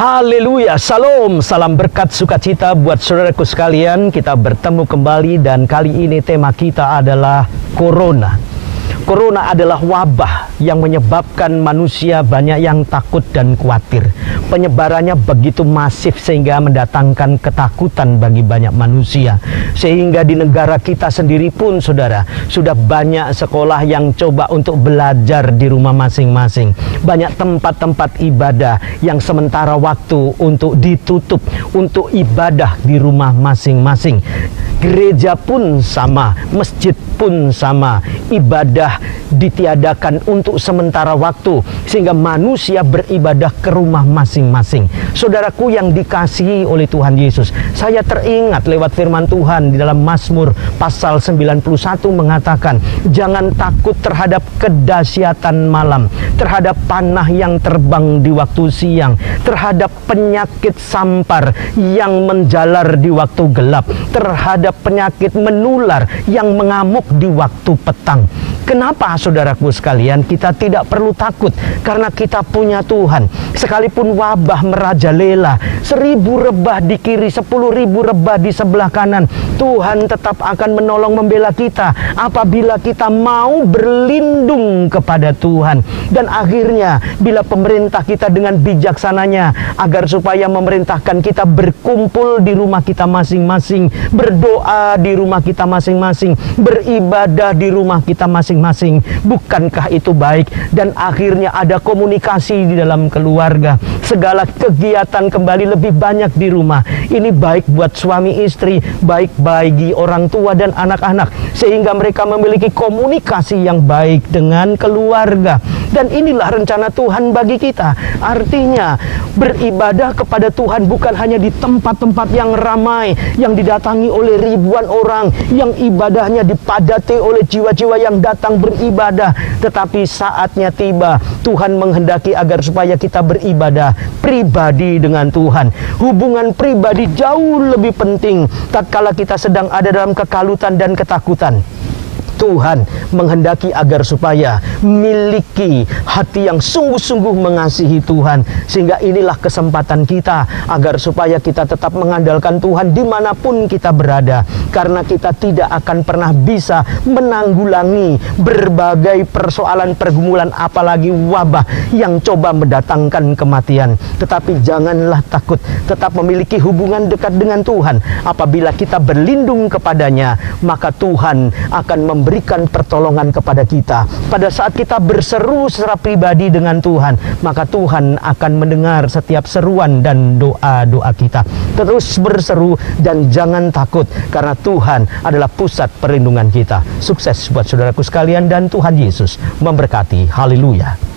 Haleluya, salam, salam berkat sukacita buat saudaraku sekalian. Kita bertemu kembali dan kali ini tema kita adalah Corona. Corona adalah wabah yang menyebabkan manusia banyak yang takut dan khawatir. Penyebarannya begitu masif sehingga mendatangkan ketakutan bagi banyak manusia. Sehingga di negara kita sendiri pun, saudara, sudah banyak sekolah yang coba untuk belajar di rumah masing-masing. Banyak tempat-tempat ibadah yang sementara waktu untuk ditutup untuk ibadah di rumah masing-masing. Gereja pun sama, masjid pun sama, ibadah ditiadakan untuk sementara waktu sehingga manusia beribadah ke rumah masing-masing. Saudaraku yang dikasihi oleh Tuhan Yesus, saya teringat lewat firman Tuhan di dalam Mazmur pasal 91 mengatakan, jangan takut terhadap kedahsyatan malam, terhadap panah yang terbang di waktu siang, terhadap penyakit sampar yang menjalar di waktu gelap, terhadap penyakit menular yang mengamuk di waktu petang. Kenapa saudaraku sekalian kita tidak perlu takut? Karena kita punya Tuhan. Sekalipun wabah merajalela, 1000 rebah di kiri, 10.000 rebah di sebelah kanan, Tuhan tetap akan menolong membela kita apabila kita mau berlindung kepada Tuhan. Dan akhirnya bila pemerintah kita dengan bijaksananya agar supaya memerintahkan kita berkumpul di rumah kita masing-masing, berdoa di rumah kita masing-masing, beribadah di rumah kita masing-masing, bukankah itu baik? Dan akhirnya ada komunikasi di dalam keluarga, segala kegiatan kembali lebih banyak di rumah. Ini baik buat suami istri, baik bagi orang tua dan anak-anak, sehingga mereka memiliki komunikasi yang baik dengan keluarga. Dan inilah rencana Tuhan bagi kita. Artinya beribadah kepada Tuhan bukan hanya di tempat-tempat yang ramai, yang didatangi oleh ribuan orang, yang ibadahnya dipadati oleh jiwa-jiwa yang datang beribadah. Tetapi saatnya tiba, Tuhan menghendaki agar supaya kita beribadah pribadi dengan Tuhan. Hubungan pribadi jauh lebih penting tatkala kita sedang ada dalam kekalutan dan ketakutan. Tuhan menghendaki agar supaya miliki hati yang sungguh-sungguh mengasihi Tuhan. Sehingga inilah kesempatan kita agar supaya kita tetap mengandalkan Tuhan dimanapun kita berada. Karena kita tidak akan pernah bisa menanggulangi berbagai persoalan pergumulan, apalagi wabah yang coba mendatangkan kematian. Tetapi janganlah takut, tetap memiliki hubungan dekat dengan Tuhan. Apabila kita berlindung kepadanya, maka Tuhan akan memberikan pertolongan kepada kita. Pada saat kita berseru secara pribadi dengan Tuhan, maka Tuhan akan mendengar setiap seruan dan doa-doa kita. Terus berseru dan jangan takut, karena Tuhan adalah pusat perlindungan kita. Sukses buat saudaraku sekalian dan Tuhan Yesus memberkati. Haleluya.